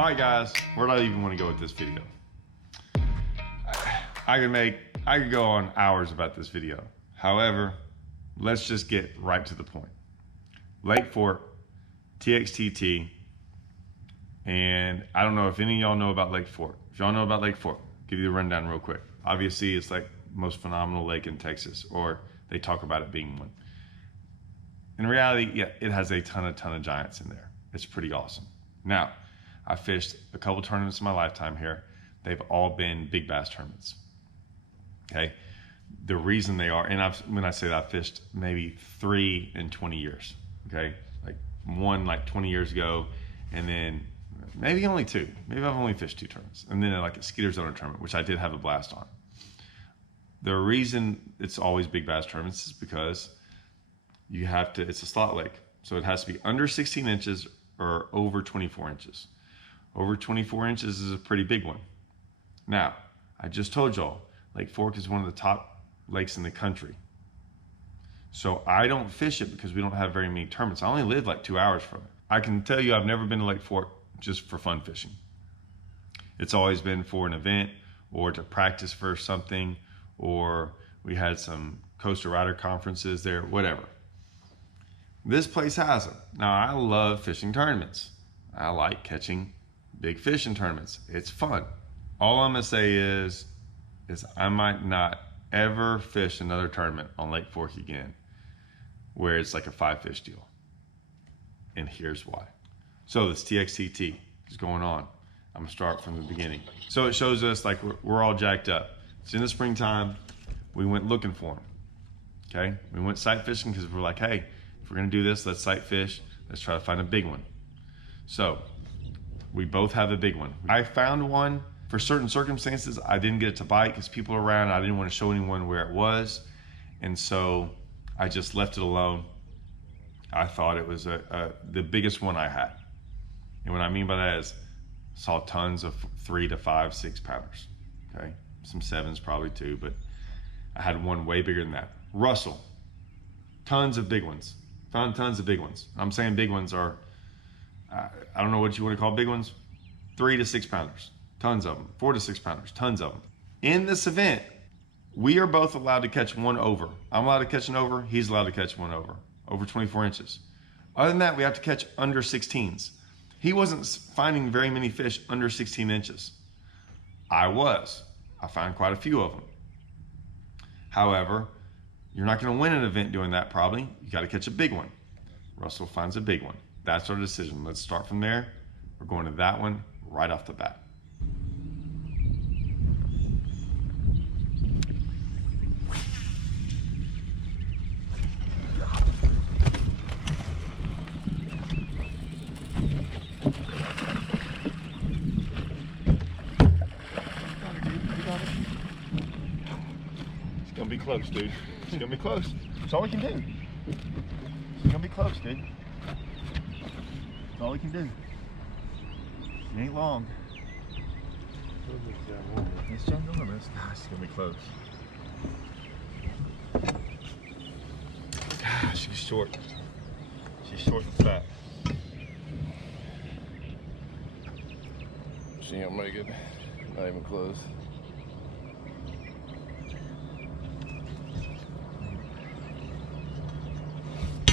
All right, guys, where do I even want to go with this video? I could go on hours about this video. However, let's just get right to the point. Lake Fork, TXTT, and I don't know if any of y'all know about Lake Fork. If y'all know about Lake Fork, I'll give you the rundown real quick. Obviously, it's like the most phenomenal lake in Texas, or they talk about it being one. In reality, yeah, it has a ton of giants in there. It's pretty awesome. Now, I fished a couple tournaments in my lifetime here. They've all been big bass tournaments. Okay, the reason they are, and when I say that, I've fished maybe 3 in 20 years. Okay, like one like 20 years ago, and then maybe only 2. Maybe I've only fished 2 tournaments, and then like a Skeeter's Owner tournament, which I did have a blast on. The reason it's always big bass tournaments is because you have to. It's a slot lake, so it has to be under 16 inches or over 24 inches. Over 24 inches is a pretty big one. Now, I just told y'all, Lake Fork is one of the top lakes in the country. So I don't fish it because we don't have very many tournaments. I only live like 2 hours from it. I can tell you I've never been to Lake Fork just for fun fishing. It's always been for an event or to practice for something, or we had some Coastal Rider conferences there, whatever. This place has them. Now, I love fishing tournaments. I like catching big fish in tournaments. It's fun. All I'm gonna say is I might not ever fish another tournament on Lake Fork again where it's like a 5-fish deal. And here's why. So this TXTT is going on. I'm gonna start from the beginning. So it shows us like we're all jacked up. It's in the springtime. We went looking for them. Okay, we went sight fishing because we're like, hey, if we're gonna do this, let's sight fish. Let's try to find a big one. So we both have a big one. I found one. For certain circumstances, I didn't get it to bite because people were around. I didn't want to show anyone where it was. And so I just left it alone. I thought it was the biggest one I had. And what I mean by that is saw tons of 3 to 5, 6 pounders. Okay, some 7s probably too, but I had one way bigger than that. Russell, tons of big ones. Found tons of big ones. I'm saying big ones are, I don't know what you want to call big ones, 3 to 6 pounders. Tons of them. 4 to 6 pounders, tons of them. In this event, we are both allowed to catch one over. I'm allowed to catch an over, he's allowed to catch one over 24 inches. Other than that, we have to catch under 16s. He wasn't finding very many fish under 16 inches. I found quite a few of them. However, you're not gonna win an event doing that probably. You gotta catch a big one. Russell finds a big one. That's our decision. Let's start from there. We're going to that one right off the bat. It's gonna be close, dude. It's gonna be close. That's all we can do. It's gonna be close, dude. That's all we can do. It ain't long. It's ginormous. Gosh, it's gonna be close. Gosh, she's short. She's short and fat. She ain't make it. Not even close. I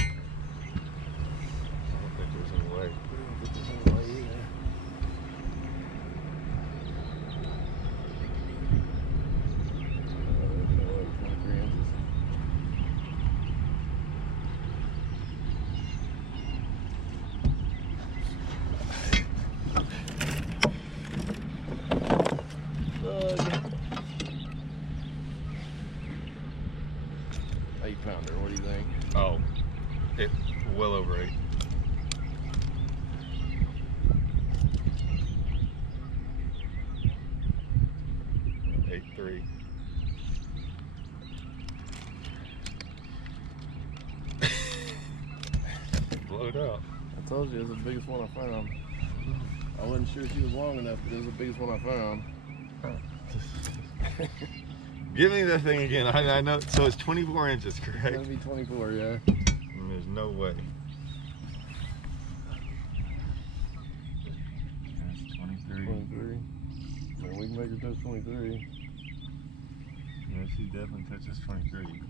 don't think there's any way. Pounder, what do you think? Oh, it well over 8. Blow it out. I told you it was the biggest one I found. I wasn't sure she was long enough, but it was the biggest one I found. Give me that thing again. I know. So it's 24 inches, correct? It's gonna be 24, yeah. And there's no way. That's 23. I mean, we can make her touch 23. Yeah, she definitely touches 23.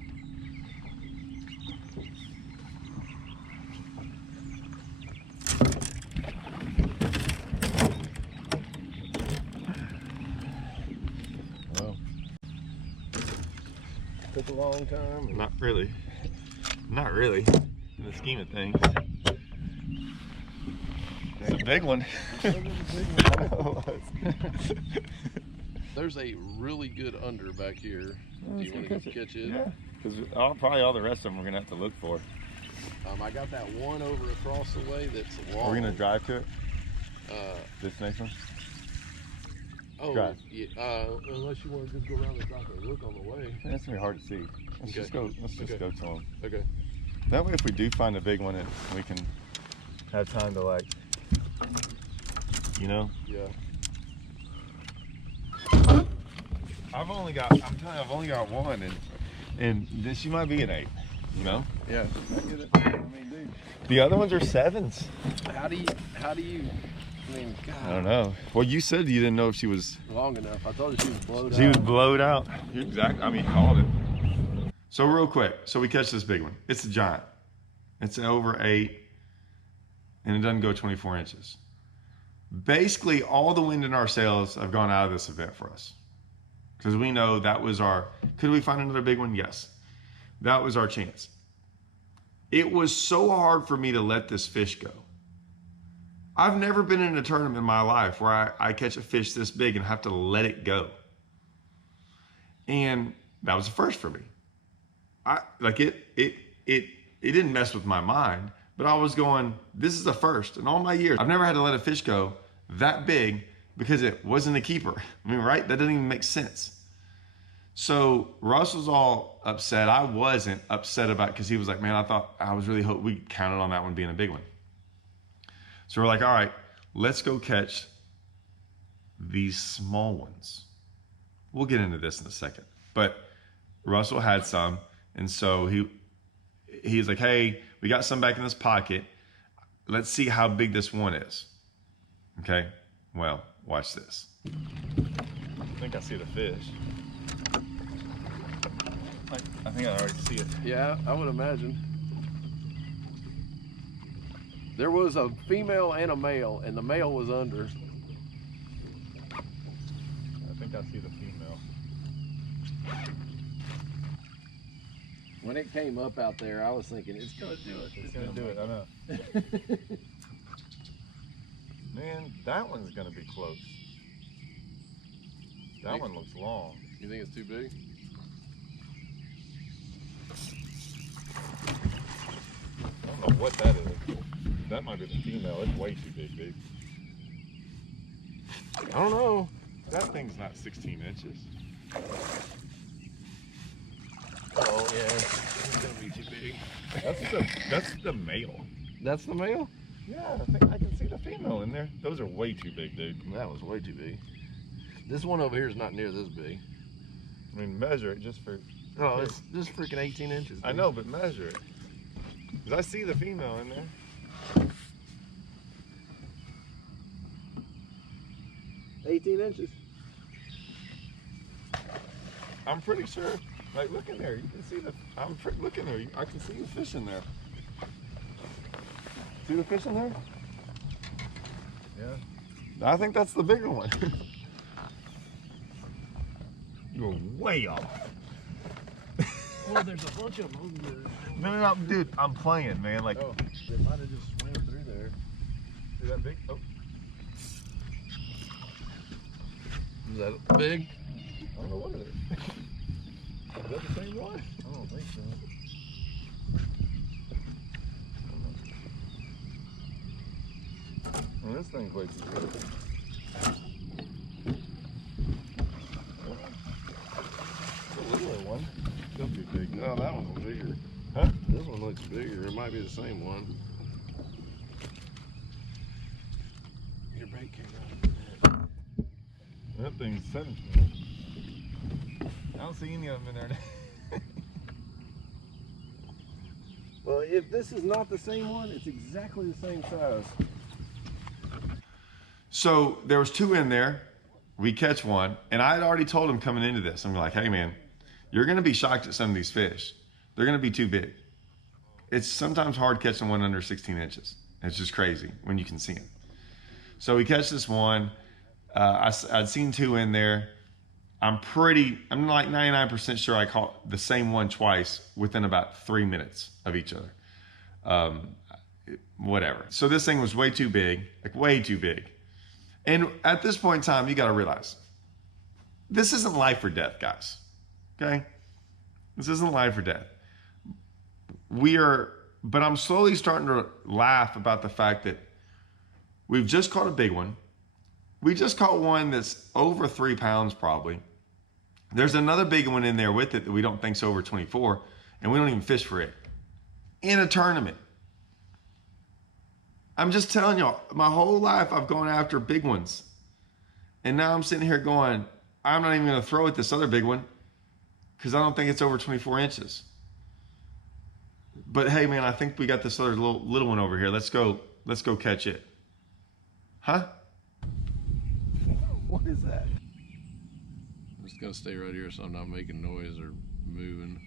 Well, took a long time. Not really. Not really. In the scheme of things. It's a big one. There's a really good under back here. Do you want to catch it? Yeah. Because probably all the rest of them we're going to have to look for. I got that one over across the way that's long. Are we going to drive to it? This next one? Oh, drive? Yeah, unless you want to just go around the dock and look on the way. That's going to be hard to see. Let's just go. Let's just go to them. Okay. That way, if we do find a big one, we can have time to like, you know. Yeah. I'm telling you, I've only got one, and this she might be an 8. You know. Yeah. I get it. I mean, dude. The other ones are 7s. How do you? I mean, God. I don't know. Well, you said you didn't know if she was Long enough. I told you she was blowed out. She was blowed out. Exactly. I mean, called it. So real quick, so we catch this big one. It's a giant. It's over 8, and it doesn't go 24 inches. Basically, all the wind in our sails have gone out of this event for us, because we know that was our. Could we find another big one? Yes, that was our chance. It was so hard for me to let this fish go. I've never been in a tournament in my life where I catch a fish this big and have to let it go. And that was a first for me. It didn't mess with my mind, but I was going, this is a first. In all my years, I've never had to let a fish go that big because it wasn't a keeper. I mean, right? That doesn't even make sense. So Russ was all upset. I wasn't upset about it because he was like, man, I was really hoping we counted on that one being a big one. So we're like, all right, let's go catch these small ones. We'll get into this in a second. But Russell had some, and so he's like, hey, we got some back in this pocket. Let's see how big this one is. Okay, well, watch this. I think I see the fish. I think I already see it. Yeah, I would imagine. There was a female and a male, and the male was under. I think I see the female. When it came up out there, I was thinking, it's going to do it. It's going to do it, I know. Man, that one's going to be close. That one looks long. You think it's too big? I don't know what that is. That might be the female. It's way too big, dude. I don't know. That thing's not 16 inches. Oh, yeah. It's going to be too big. That's the male. That's the male? Yeah, I think I can see the female in there. Those are way too big, dude. That was way too big. This one over here is not near this big. I mean, measure it just for... Oh, it's just freaking 18 inches. Dude. I know, but measure it. Because I see the female in there. 18 inches. I'm pretty sure. Like, look in there. You can see the. Look in there. I can see the fish in there. See the fish in there? Yeah. I think that's the bigger one. You're way off. Well, there's a bunch of them over there. No, dude. I'm playing, man. Like. Oh, they might have just swam through there. Is that big? Oh. Is that big? I don't know what it is. Is that the same one? I don't think so. Well, this thing's way too big. It's a littler one. Still too big. No, that one's bigger. Huh? This one looks bigger. It might be the same one. Your bait came out. That thing's 17. I don't see any of them in there. Well, if this is not the same one, it's exactly the same size. So there was 2 in there. We catch one, and I had already told him coming into this, I'm like, hey man, you're gonna be shocked at some of these fish. They're gonna be too big. It's sometimes hard catching one under 16 inches. It's just crazy when you can see them. So we catch this one. I'd seen 2 in there. I'm like 99% sure I caught the same one twice within about 3 minutes of each other. Whatever. So this thing was way too big, like way too big. And at this point in time, you got to realize this isn't life or death, guys. Okay? This isn't life or death. But I'm slowly starting to laugh about the fact that we've just caught a big one. We just caught one that's over 3 pounds probably. There's another big one in there with it that we don't think's over 24, and we don't even fish for it in a tournament. I'm just telling y'all, my whole life I've gone after big ones. And now I'm sitting here going, I'm not even gonna throw at this other big one because I don't think it's over 24 inches. But hey man, I think we got this other little one over here. Let's go catch it. Huh? What is that? I'm just gonna stay right here so I'm not making noise or moving.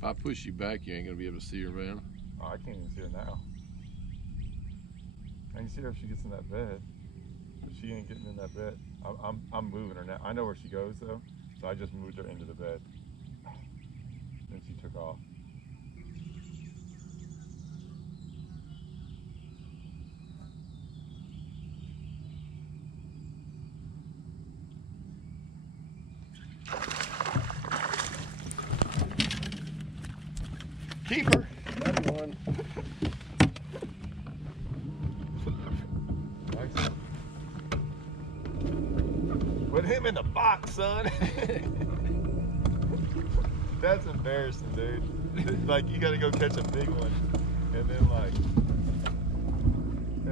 If I push you back, you ain't gonna be able to see her, man. Oh, I can't even see her now. I can see her if she gets in that bed. But she ain't getting in that bed. I'm moving her now. I know where she goes though, so I just moved her into the bed. Then she took off. Keep her. Another one. Nice. Put him in the box, son. That's embarrassing, dude. Like, you gotta go catch a big one, and then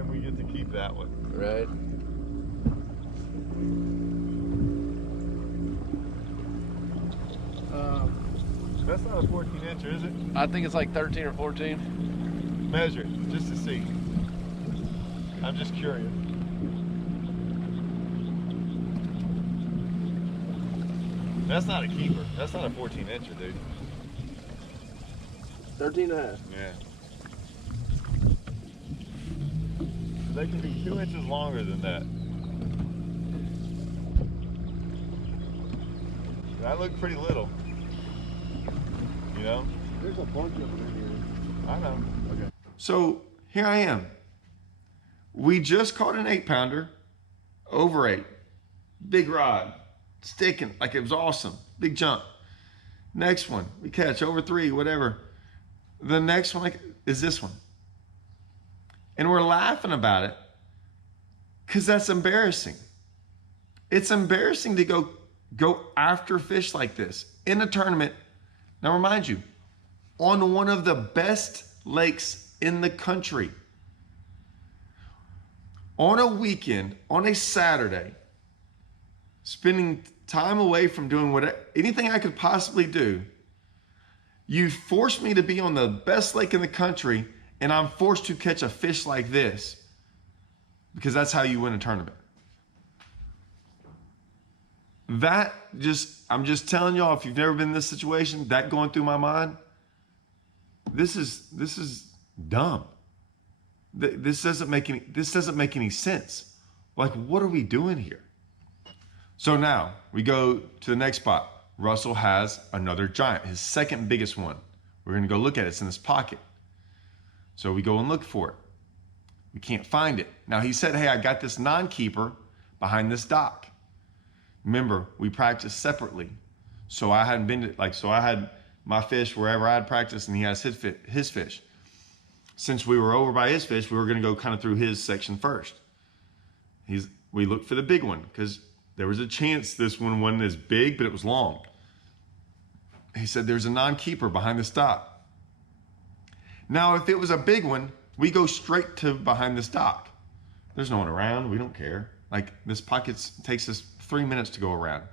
we get to keep that one. Right. That's not a 14 incher, is it? I think it's like 13 or 14. Measure it, just to see. I'm just curious. That's not a keeper. That's not a 14 incher, dude. 13 and a half. Yeah. They can be 2 inches longer than that. That looked pretty little. You know? There's a bunch of them in here. I know. Okay. So here I am. We just caught an 8-pounder, over 8, big rod, sticking like it was awesome, big jump. Next one we catch over 3, whatever. The next one is this one, and we're laughing about it because that's embarrassing. It's embarrassing to go after fish like this in a tournament. Now, remind you, on one of the best lakes in the country, on a weekend, on a Saturday, spending time away from doing anything I could possibly do, you forced me to be on the best lake in the country, and I'm forced to catch a fish like this because that's how you win a tournament. I'm just telling y'all, if you've never been in this situation, that going through my mind, this is dumb. This doesn't make any sense. Like, what are we doing here? So now we go to the next spot. Russell has another giant, his second biggest one. We're gonna go look at it. It's in his pocket. So we go and look for it. We can't find it. Now he said, hey, I got this non-keeper behind this dock. Remember, we practiced separately. So I hadn't been to, so I had my fish wherever I had practiced, and he has his fish. Since we were over by his fish, we were gonna go kind of through his section first. We looked for the big one because there was a chance this one wasn't as big, but it was long. He said, there's a non-keeper behind this dock. Now, if it was a big one, we go straight to behind this dock. There's no one around, we don't care. Like, this pocket takes us 3 minutes to go around.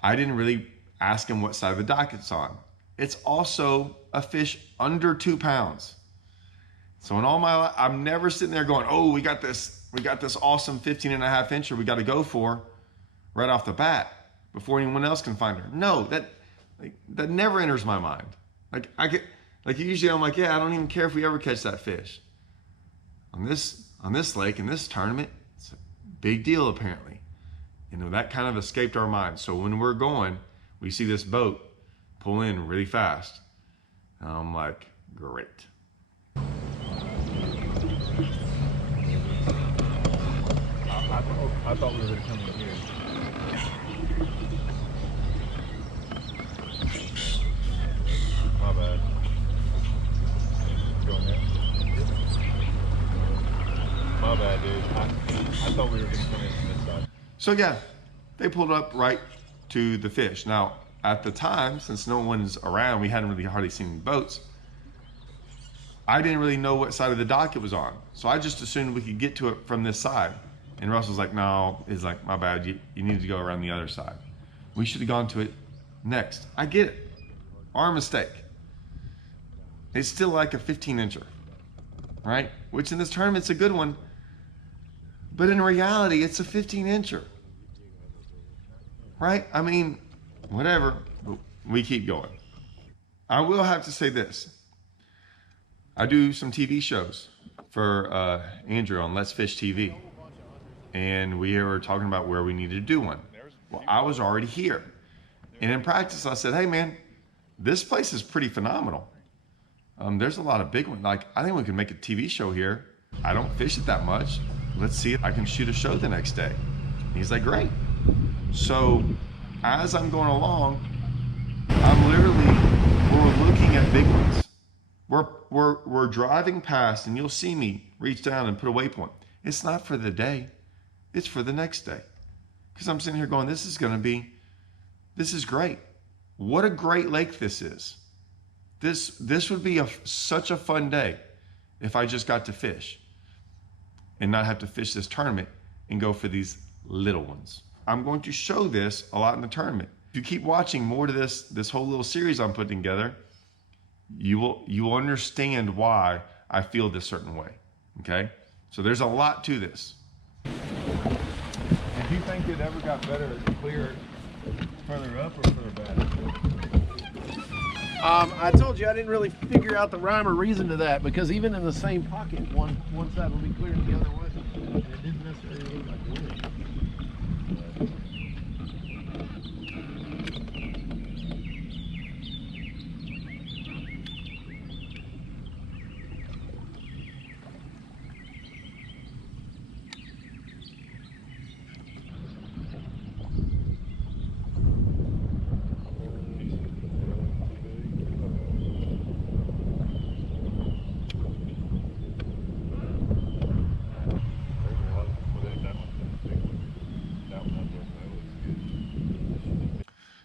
I didn't really ask him what side of the dock it's on. It's also a fish under 2 pounds. So in all my life, I'm never sitting there going, oh, we got this awesome 15.5 incher we got to go for right off the bat before anyone else can find her. No, that never enters my mind. Usually I'm like, yeah, I don't even care if we ever catch that fish. On this lake, in this tournament, it's a big deal apparently. That kind of escaped our minds. So when we're going, we see this boat pull in really fast. And I'm like, great. I thought we were going to come in here. My bad. Go ahead. My bad, dude. I thought we were going to come in from this side. So yeah, they pulled up right to the fish. Now, at the time, since no one's around, we hadn't really hardly seen any boats. I didn't really know what side of the dock it was on. So I just assumed we could get to it from this side. And Russell's like, no, he's like, my bad, you need to go around the other side. We should have gone to it next. I get it. Our mistake. It's still like a 15 incher, right? Which in this tournament's a good one. But in reality, it's a 15 incher, right? I mean, whatever, but we keep going. I will have to say this. I do some TV shows for Andrew on Let's Fish TV. And we were talking about where we needed to do one. Well, I was already here. And in practice, I said, hey man, this place is pretty phenomenal. There's a lot of big ones. Like, I think we could make a TV show here. I don't fish it that much. Let's see if I can shoot a show the next day. And he's like, great. So as I'm going along, we're looking at big ones. We're driving past and you'll see me reach down and put a waypoint. It's not for the day. It's for the next day. Because I'm sitting here going, this is great. What a great lake this is. This would be such a fun day if I just got to fish and not have to fish this tournament and go for these little ones. I'm going to show this a lot in the tournament. If you keep watching more to this whole little series I'm putting together, you will understand why I feel this certain way, okay? So there's a lot to this. Do you think it ever got better or clearer further up or further back? I told you I didn't really figure out the rhyme or reason to that, because even in the same pocket, one side will be clear and the other wasn't, and it didn't necessarily look like wind.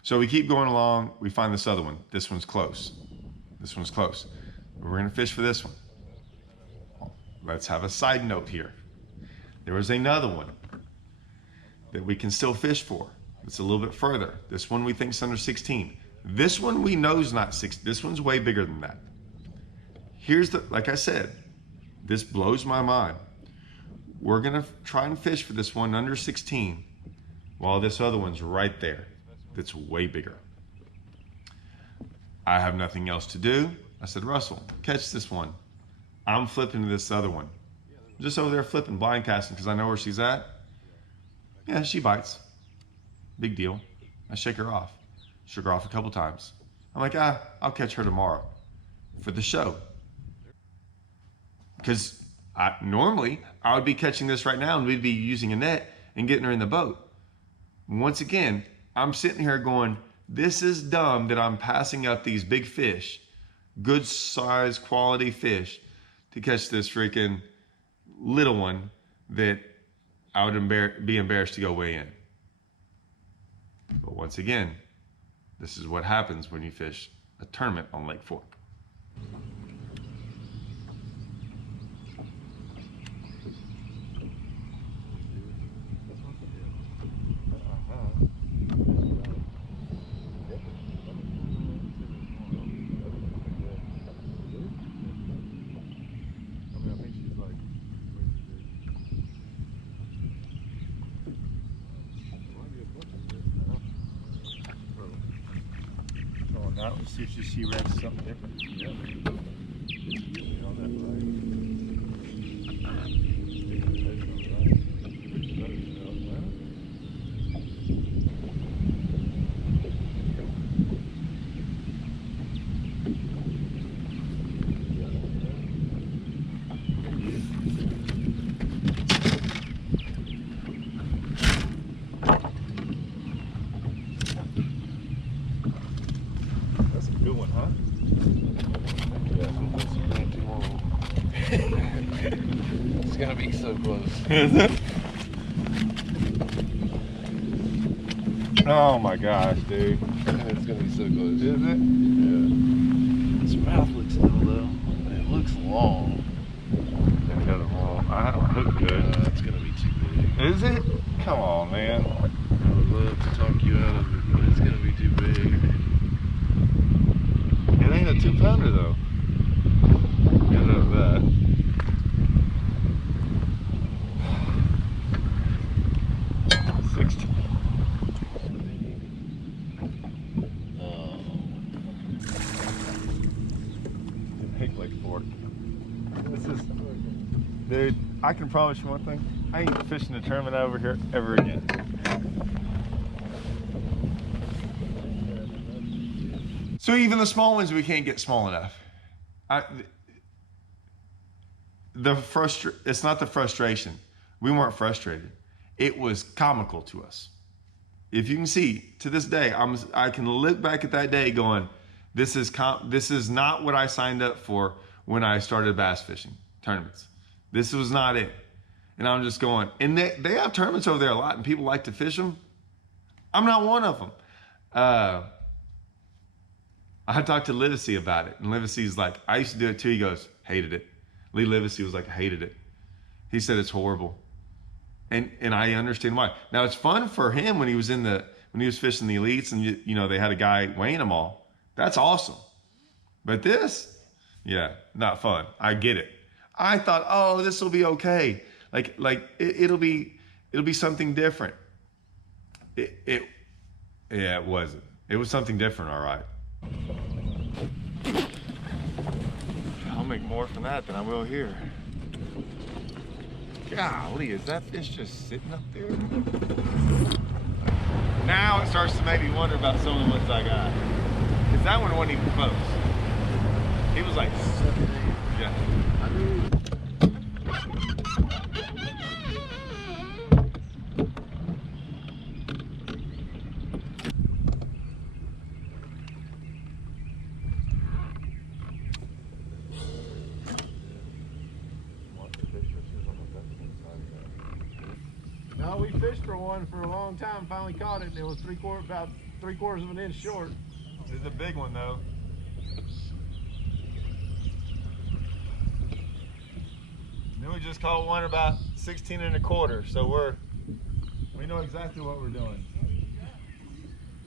So we keep going along. We find this other one. This one's close. This one's close. We're going to fish for this one. Let's have a side note here. There was another one that we can still fish for. It's a little bit further. This one we think is under 16. This one we know is not 6. This one's way bigger than that. Like I said, this blows my mind. We're going to try and fish for this one under 16 while this other one's right there. That's way bigger. I have nothing else to do. I said, Russell, catch this one. I'm flipping to this other one. I'm just over there flipping, blind casting, because I know where she's at. Yeah, she bites. Big deal. I shake her off. Shook her off a couple times. I'm like, I'll catch her tomorrow for the show. Because normally I would be catching this right now and we'd be using a net and getting her in the boat. Once again, I'm sitting here going, this is dumb that I'm passing up these big fish, good size, quality fish, to catch this freaking little one that I would be embarrassed to go weigh in. But once again, this is what happens when you fish a tournament on Lake Fork. Now let's see if she wrecks something different. Yeah. On that right. That's a good one, huh? It's gonna be so close. Is it? Oh my gosh, dude. It's gonna be so close. Is it? Yeah. Its mouth looks little though. It looks long. It doesn't roll. I don't hook good. It's gonna be too big. Is it? Come on, man. I would love to talk you out of it, but it's gonna be too big. It ain't a 2-pounder though. You know that. Dude, I can promise you one thing. I ain't fishing a tournament over here ever again. So even the small ones, we can't get small enough. It's not the frustration. We weren't frustrated. It was comical to us. If you can see, to this day, I can look back at that day going, this is not what I signed up for when I started bass fishing tournaments. This was not it. And I'm just going, and they have tournaments over there a lot and people like to fish them. I'm not one of them. I talked to Livesey about it, and Livesey's like, I used to do it too. He goes, hated it. Lee Livesey was like, hated it. He said it's horrible. And I understand why. Now it's fun for him when he was fishing the elites and you know they had a guy weighing them all. That's awesome. But this, yeah, not fun. I get it. I thought, oh, this will be okay. Like it'll be something different. It wasn't. It was something different, all right. I'll make more from that than I will here. Golly, is that fish just sitting up there? Now it starts to make me wonder about some of the ones I got. Because that one wasn't even close. He was like, yeah. No, we fished for one for a long time, finally caught it, and it was about three quarters of an inch short. This is a big one though. Then we just caught one about 16 and a quarter, so we know exactly what we're doing.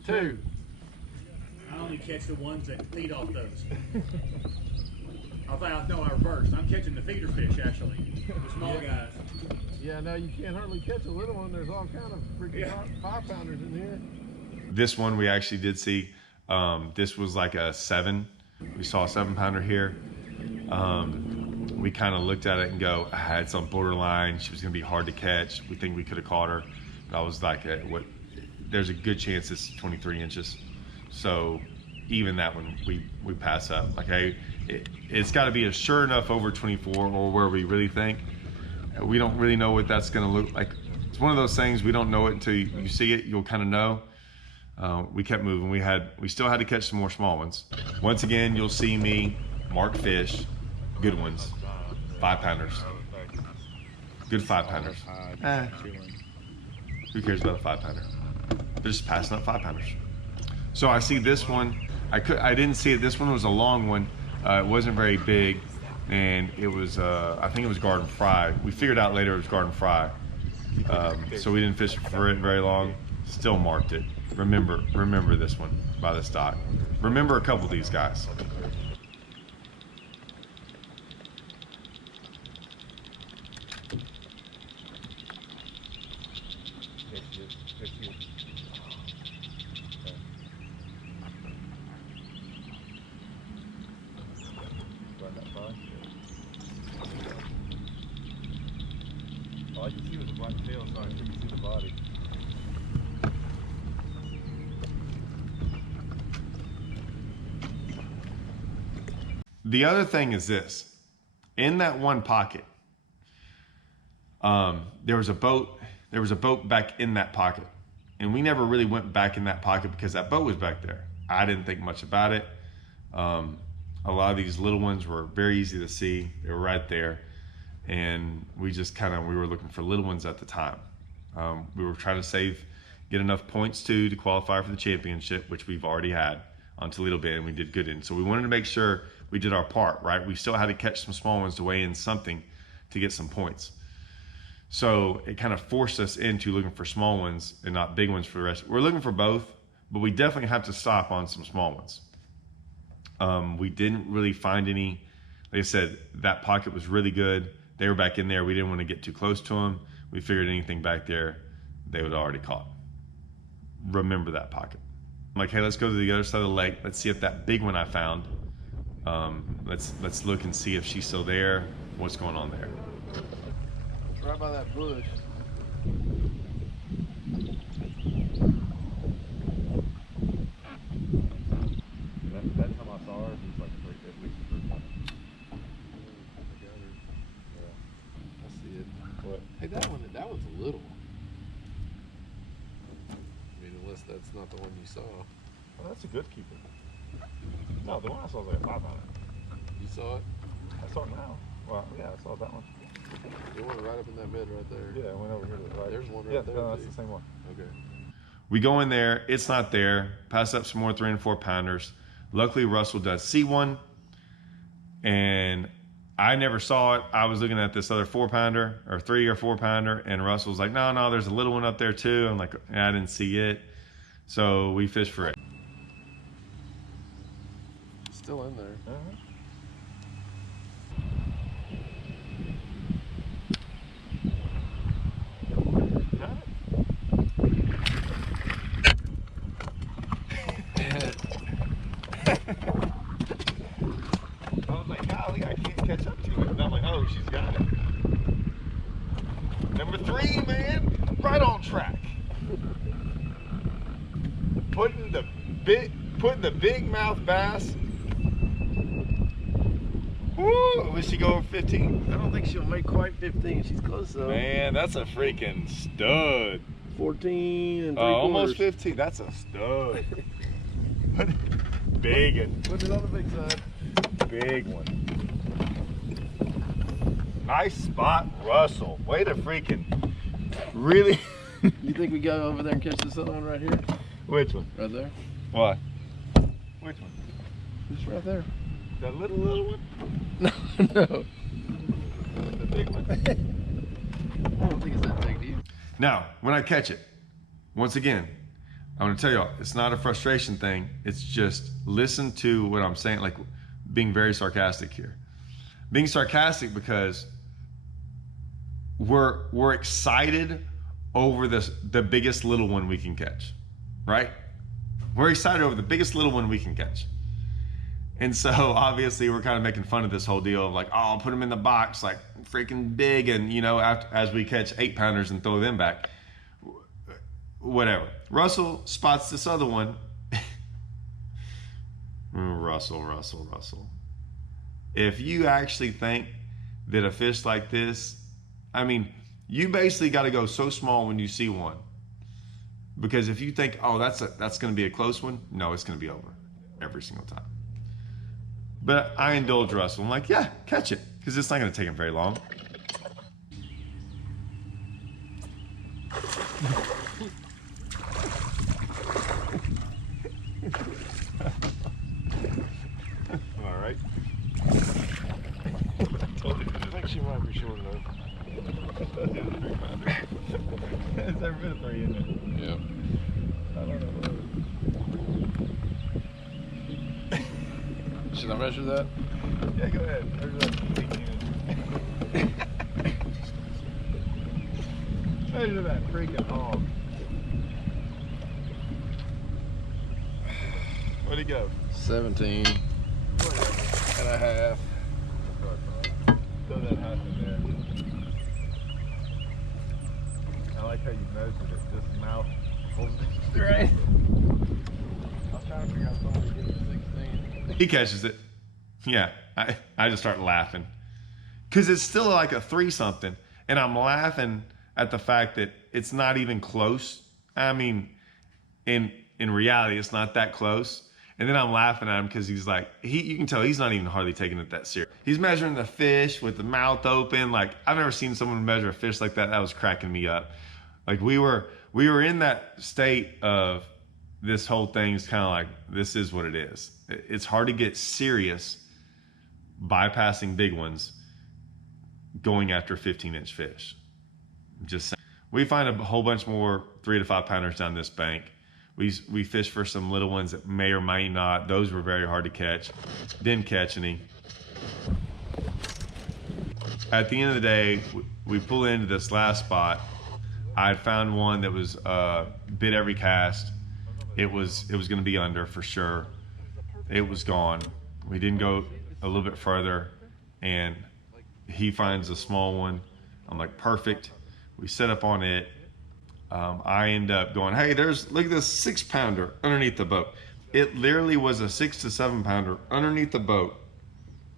Two. I only catch the ones that feed off those. I reversed. I'm catching the feeder fish actually, the small guys. Yeah, no, you can't hardly catch a little one. There's all kind of freaking 5-pounders in here. This one we actually did see. This was like a 7. We saw a 7-pounder here. We kind of looked at it and go, it's on borderline. She was going to be hard to catch. We think we could have caught her. But I was like, there's a good chance it's 23 inches. So even that one, we pass up. Like, hey, it's got to be a sure enough over 24 or where we really think. We don't really know what that's going to look like. It's one of those things, we don't know it until you see it. You'll kind of know. We kept moving. We still had to catch some more small ones. Once again, you'll see me mark fish, good ones, 5-pounders, good 5-pounders. Who cares about a 5-pounder? They're just passing up 5-pounders. So I see this one. I didn't see it. This one was a long one. It wasn't very big. And it was, I think it was garden fry. We figured out later it was garden fry. So we didn't fish for it very long. Still marked it. Remember this one by the stock. Remember a couple of these guys. with the black tail so I couldn't see the body. The other thing is this. In that one pocket, there was a boat back in that pocket. And we never really went back in that pocket because that boat was back there. I didn't think much about it. A lot of these little ones were very easy to see. They were right there. And we just we were looking for little ones at the time. We were trying to get enough points to qualify for the championship, which we've already had on Toledo Bend, and we did good in. So we wanted to make sure we did our part, right? We still had to catch some small ones to weigh in something to get some points. So it kind of forced us into looking for small ones and not big ones for the rest. We're looking for both, but we definitely have to stop on some small ones. We didn't really find any. Like I said, that pocket was really good. They were back in there. We didn't want to get too close to them. We figured anything back there, they would already caught. Remember that pocket. I'm like, hey, let's go to the other side of the lake. Let's see if that big one I found. Let's look and see if she's still there. What's going on there? It's right by that bush. That time I saw her, it was like at least the first time. I see it. What? Hey, that one's a little. I mean, unless that's not the one you saw. Well, that's a good keeper. No, the one I saw was like a 5 pounder. You saw it? I saw it now. Well, yeah, I saw that one. The one right up in that bed right there. Yeah, I went over here to the right. There's one right there. No, that's too. the same one. Okay. We go in there, it's not there. Pass up some more 3 and 4 pounders. Luckily, Russell does see one, and I never saw it. I was looking at this other 4 pounder or 3 or 4 pounder, and Russell's like, no, there's a little one up there too. I'm like, I didn't see it. So we fished for it. Still in there. I was like, golly, I can't catch up to it. And I'm like, oh, she's got it. Number 3, man, right on track. Putting the big mouth bass. Woo! Will she go over 15? I don't think she'll make quite 15. She's close though. Man, that's a freaking stud. 14 and 3/4. Almost 15. That's a stud. Big one. Put it on the big side. Big one. Nice spot, Russell. Way to freaking really. You think we go over there and catch this other one right here? Which one? Right there? What? Which one? Just right there. That little one? No, no. The big one? I don't think it's that big, do you? Now, when I catch it, once again, I want to tell y'all, it's not a frustration thing. It's just listen to what I'm saying, like being very sarcastic here. Being sarcastic because we're excited over the biggest little one we can catch, right? We're excited over the biggest little one we can catch. And so obviously we're kind of making fun of this whole deal of like, oh, I'll put them in the box like freaking big, and you know, as we catch 8 pounders and throw them back, whatever. Russell spots this other one. Russell. If you actually think that a fish like this, I mean, you basically got to go so small when you see one, because if you think, oh, that's going to be a close one, no, it's going to be over every single time. But I indulge Russell. I'm like, yeah, catch it, because it's not going to take him very long. All right. I think she might be short enough. It's every bit of 3, isn't it? Yeah. I don't know. Should I measure that? Yeah, go ahead. Measure that. Measure that freaking hog. Where'd he go? 17 and a half. Throw that half in there. how you measured it, just mouth. Right. I was trying to figure out something to get a 16. He catches it. Yeah, I just start laughing. Because it's still like a 3-something. And I'm laughing at the fact that it's not even close. I mean, in reality, it's not that close. And then I'm laughing at him because he's like, you can tell he's not even hardly taking it that serious. He's measuring the fish with the mouth open. Like, I've never seen someone measure a fish like that. That was cracking me up. Like, we were in that state of this whole thing's kind of like, this is what it is. It's hard to get serious bypassing big ones going after 15-inch fish. Just saying. We find a whole bunch more 3 to 5 pounders down this bank. We fished for some little ones that may or may not. Those were very hard to catch. Didn't catch any. At the end of the day, we pull into this last spot. I had found one that was bit every cast. It was going to be under for sure. It was gone. We didn't go a little bit further, and he finds a small one. I'm like, perfect. We set up on it. I end up going, hey, look at this 6-pounder underneath the boat. It literally was a 6 to 7-pounder underneath the boat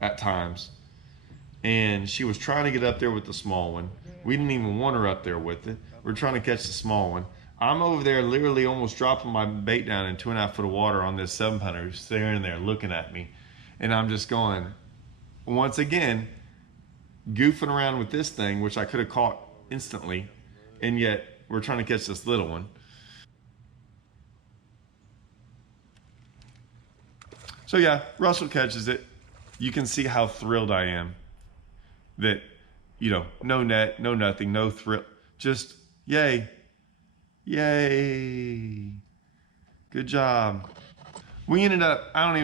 at times. And she was trying to get up there with the small one. We didn't even want her up there with it. We're trying to catch the small one. I'm over there literally almost dropping my bait down in 2.5 foot of water on this 7-pounder who's staring there looking at me. And I'm just going, once again, goofing around with this thing, which I could have caught instantly. And yet we're trying to catch this little one. So yeah, Russell catches it. You can see how thrilled I am that, no net, no nothing, no thrill, just yay, yay, good job. We ended up, I don't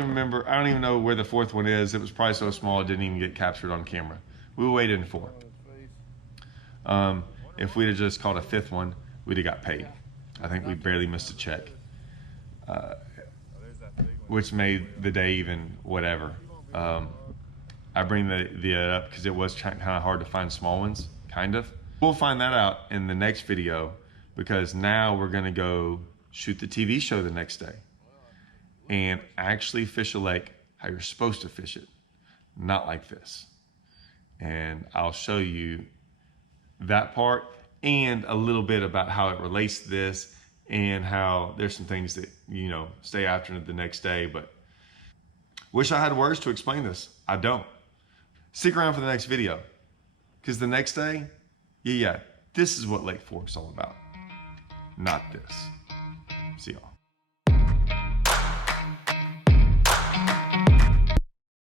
even know where the 4th one is. It was probably so small it didn't even get captured on camera. We were waiting for it. If we'd have just caught a 5th one, we'd have got paid. I think we barely missed a check, which made the day even whatever. I bring the up because it was kind of hard to find small ones, kind of. We'll find that out in the next video, because now we're gonna go shoot the TV show the next day and actually fish a lake how you're supposed to fish it, not like this. And I'll show you that part and a little bit about how it relates to this and how there's some things that, stay after the next day. But wish I had words to explain this. I don't. Stick around for the next video, because the next day, yeah, this is what Lake Fork's all about, not this. See y'all.